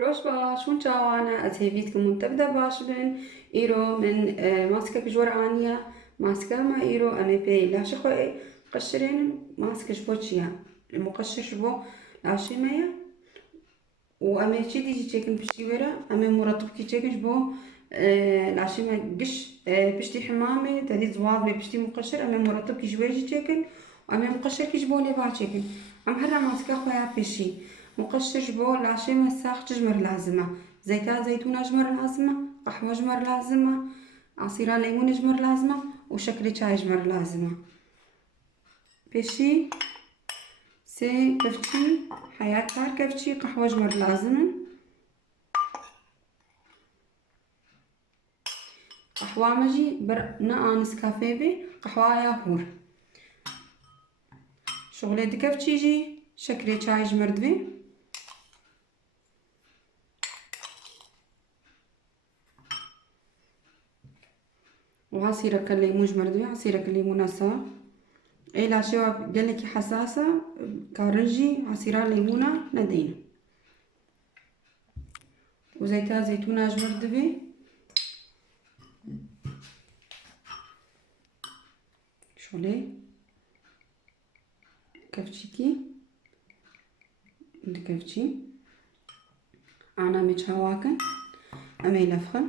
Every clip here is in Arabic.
روشبا شون چاوانا از هیوید که منتبدا باش بن ایرو من ماسکه بجور آنیا ماسکه ما ایرو امی پی لاش خوی قشرين ماسكش بوتشيا المقشر بو لاشي مايا وأما تشيدي تشيكن بشتي ورا أما مرطب كي تشيكنش بو لاشي ما قش بشتي حمامي تدي زواد ما بشتي مقشر أما مرطب كي جواجي تشيكن وأما مقشر كي جبو لي با تشيكن أم هرا ماسكا خويا بشي مقشر جبو لاشي ما ساخ تجمر لازمة زيتات زيتون أجمر لازمة قهوة أجمر لازمة عصير ليمون أجمر لازمة وشكل شاي أجمر لازمة بشي سي كفتشي حياة كار كفتشي قهوة جمر لازم قهوة مجي بر نانس كافيه بي قهوة يا هور شغلي دي كفتشي جي شكري شاي جمرد بي وعصيرك الليمون جمرد بي عصيرك الليمون صار اي لاشيوا قالك حساسة كارنجي عصيرة ليمونة ندينة وزيتها زيتونة جمرد بي شولي كفتشيكي كفتشي انا متشواكن امي لفخن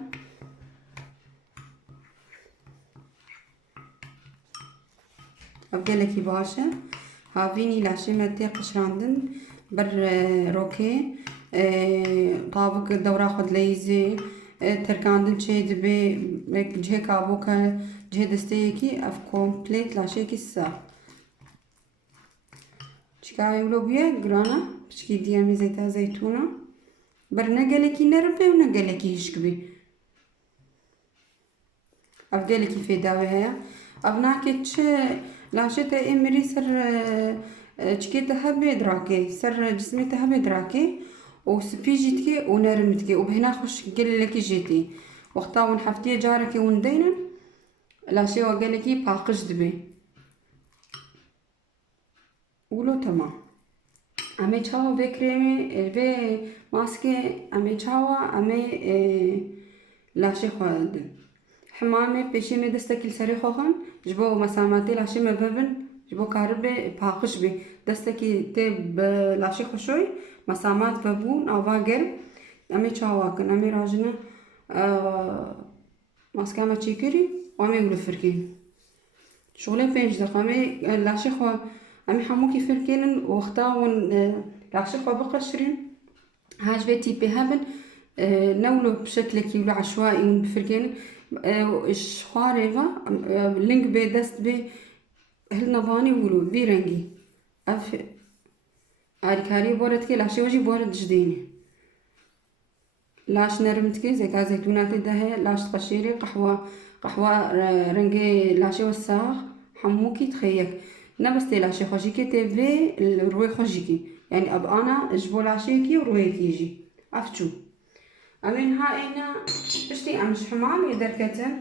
أبقالكي باشا هافيني لاشي متى قشراندن بر روكي طابق دورا خد ليزي تركاندن چه دبي جه كابوكا جه دستيكي اف كومبليت لاشي كي سا چكاوي ولو بيه گرانا بشكي ديامي زيتا زيتونة بر نقالكي نربي ونقالكي هشكبي أبقالكي في داوي هيا أبناكي تش لاشته امري سر چكيتها بدراكي سر جسمتها بدراكي وسبيجيتكي ونرمتكي وبهنا خوش قللكي جيتي وقتا ونحفتي جاركي وندينن لاشي وقالكي باقش دبي ولو تمام امي چاوا به كريمي به ماسكي امي چاوا امي لاشي خواهدن حمامي بشي مي دستكيل سري خوخن جبو مساماتي لاشي مبابن جبو كاربي باقش بي دستكي تب لاشي خوشوي مسامات ببون آوا گرم امي چاواكن امي راجنا ماسكا ما چيكري وامي ولو فركين شغلي 5 دقيقة امي لاشي خو امي حموكي فركينن وقتاون لاشي خو بقشرين هاج بيتي بهبن نولو بشكل كيلو عشوائي ونبفركين شخاريفا لينك بي دست بي هل نباني ولو بي رنگي اف اركاري بورتكي لاشي وجي بورد جديني لاش نرمتكي زيتا زيتوناتي دهي لاش تقشيري قهوة رنگي لاشي وساخ حموكي تخيك نبستي لاشي خوشيكي تيفي الروي خوشيكي يعني اب انا جبو لاشيكي ورويكي يجي افتشو امين هاينا بشتي امش حمامي دركتن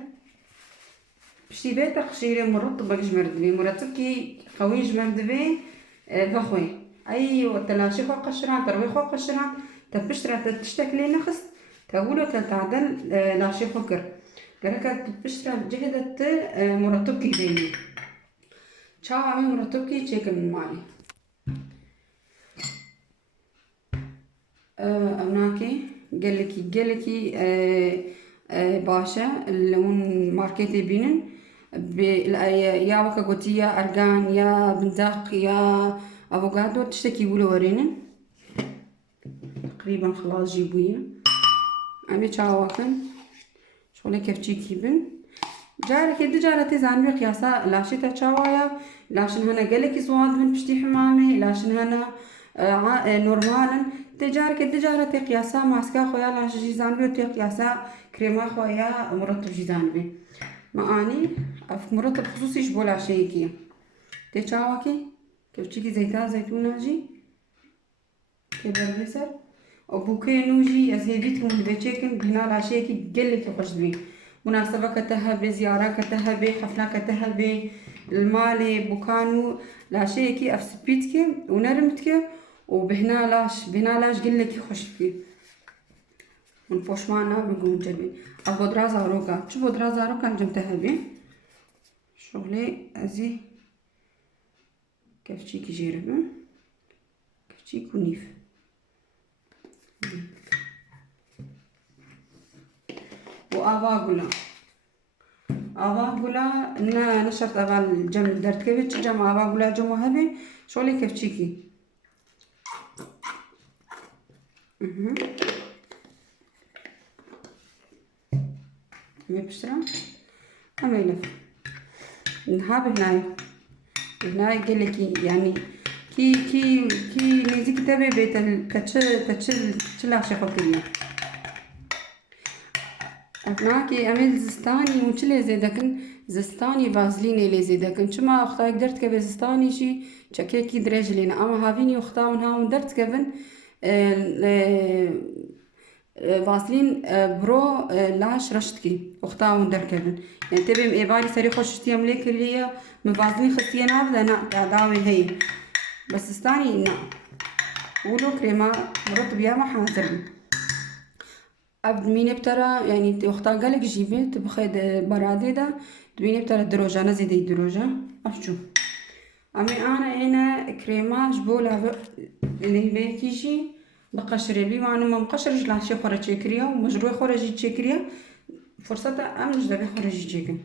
بشتي بيت تقشيري مرطبة جمرد بي مرطبكي قوي جمرد بي بخوي اي وتلاشي خو قشران تروي خو قشران تبشترا تشتكلي نخس تقولو تتعدل لاشي خو كر قركت تبشترا جهدت مرطبكي بيني چاو امي مرطبكي چيكن مالي امناكي قالكي باشا اللون ماركتي بينن يا وكا قوتي يا أرغان يا بندق يا أفوكادو تشتكي بولو ورينن تقريبا خلاص جيبوية عمي چاواكن شغلي كيف تشيكي بن جارك يد جارتي زانبي قياسا لاشي تا چاوايا لاشن هنا قالكي زواد من بشتي حمامي لاشن هنا نورمالا تجارك التجارة قياسا ماسكا خويا لاش جيزانبي وتي قياسا كريما خويا مرطب جيزانبي ما اني اف مرطب خصوصي جبو لاشيكي تشاواكي كيف تشيكي زيتا زيتونة جي كبر بسر وبوكي نوجي ازهيديتكم بيتشيكن بهنا لاشيكي قلك خوش بي مناسبة كتهبي زيارة كتهبي حفلة كتهبي المالي بوكانو لاشيكي اف سبيتكي ونرمتكي وبهنا لاش قلك يخش فيه ونپوشمانه بگون جبین ابودرا زاروکا چه بودرا زاروکا انجام تهبین شغله ازی کفچی کی جیربه کفچی کنیف و آوا گولا نه نشرت اول جم درد که چه جم آوا گولا جمع هبه شغله کفچی کی مبشرة أما يلف نهاب هناي قال لك يعني كي نيزي كتابة بيت تشلا شيخو كريا أبناكي أميل زستاني وشلي زيدكن زستاني فازليني لي زيدكن شما أختاك درت كبه زستاني شي شكيكي درج لينا أما هافيني أختاون هاون درت كبن فازلين برو لاش رشتكي وختاون دركبن يعني تبي ايباري سري خوشتي ملك اللي هي من فازلين خصية نافذة نا داوي هي بس استاني نا ولو كريمة مرت بيا ما حاضر عبد مين بترى يعني وختار قالك جيبي تبخد برادي ده تبيني بترى دروجة أنا زيدي دروجة أفشو أمي أنا هنا كريمة جبولة اللي بيكيشي بقشري بي معنى ما مقشرش لاشي خورجي كريا ومجروي خورجي تشكريا فرصة أمنج دبي خورجي تشكن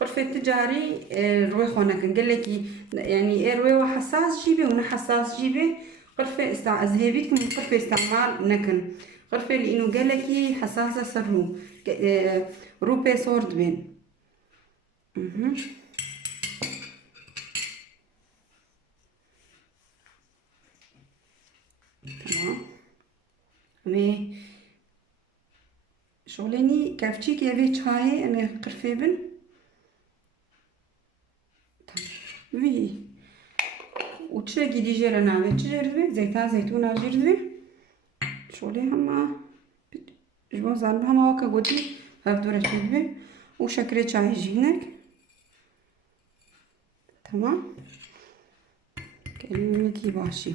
قرفة تجاري روي خونكن قال لك يعني ايه روي وحساس جيبي ونا حساس جيبي قرفة أذهبيتكم قرفة استعمال نكن قرفة لأنه قال لك حساسة سرو روبي صورد بين تمام أمي شغلاني كافتشي كيفي تشاي أمي قرفة بن في وتشاكي دي جيرنا بي تجربي زيتا زيتونة جربي شغلي هما جبو زالب هما وكا قوتي هفدورة جربي وشكري شاي جينك تمام كلمكي باشي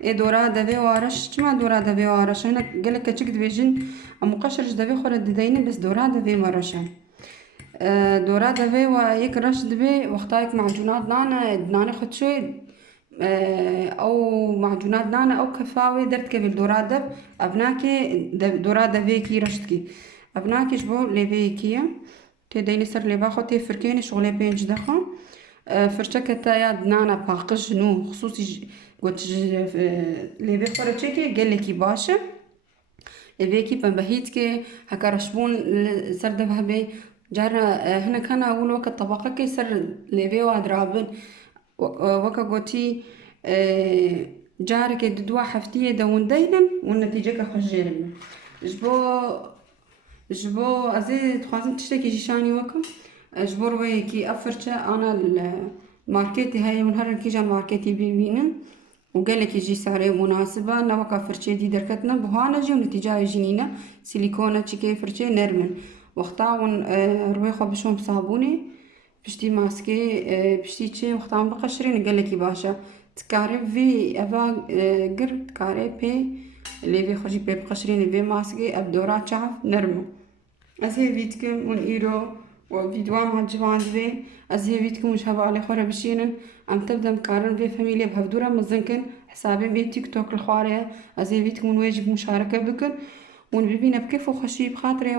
ايه دورا دبي وارش چما دورا دبي وارش هنا قالك كتشك دبيجن مقشرش دبي خورد ددين بس دورا دبي مرشا دورا دبي ويك رش دبي وقتايك معجونات دانا خد شوي او معجونات دانا او كفاوي درت كبل دورا دب ابناكي دورا دبي كي رشتكي ابناكي شبو ليبي كيا تديني سر لي باخو تي فركيني شغلي بينج دخو فرشكة تايا دنانا باقش نو خصوصي قلت لي بخورة تشيكي قال لكي باشا لبيكي بنبهيتكي هكا رشبون سر دبهبي جارة هنا كان أول وقت طبقة كي سر لبي وادرابن وكا قلتي جارة كي ددوا حفتية دون دينا والنتيجة كخجيرنا جبو أزيد خوازم تشتكي جيشاني وكا جبو روي كي أفرشة أنا الماركتي هاي من هرن كيجا ماركتي بيبينن وقال لك يجي سعره مناسبة نوكا فرشة دي دركتنا بهانا جي ونتيجة يجينينا سيليكونة تشيكي فرشة نرمن وقتاون روي خو بشوم صابوني بشتي ماسكي بشتي تشي وقتاون بقشرين قال لك باشا تكاري في أفا قر تكاري بي اللي في خوشي بي بقشرين في ماسكي أبدورا شعف نرمو أزهي فيتكم ونقيرو وفيديوان عجبان بي أزهي فيتكم وشهبا علي خورا بشينن عم تبدا مكارن في فاميليا بهفدورا مزنكن حسابي بي تيك توك الخوارية أزهي فيتكم ونواجب مشاركة بكن ونبيبينا بكيف وخشي بخاطري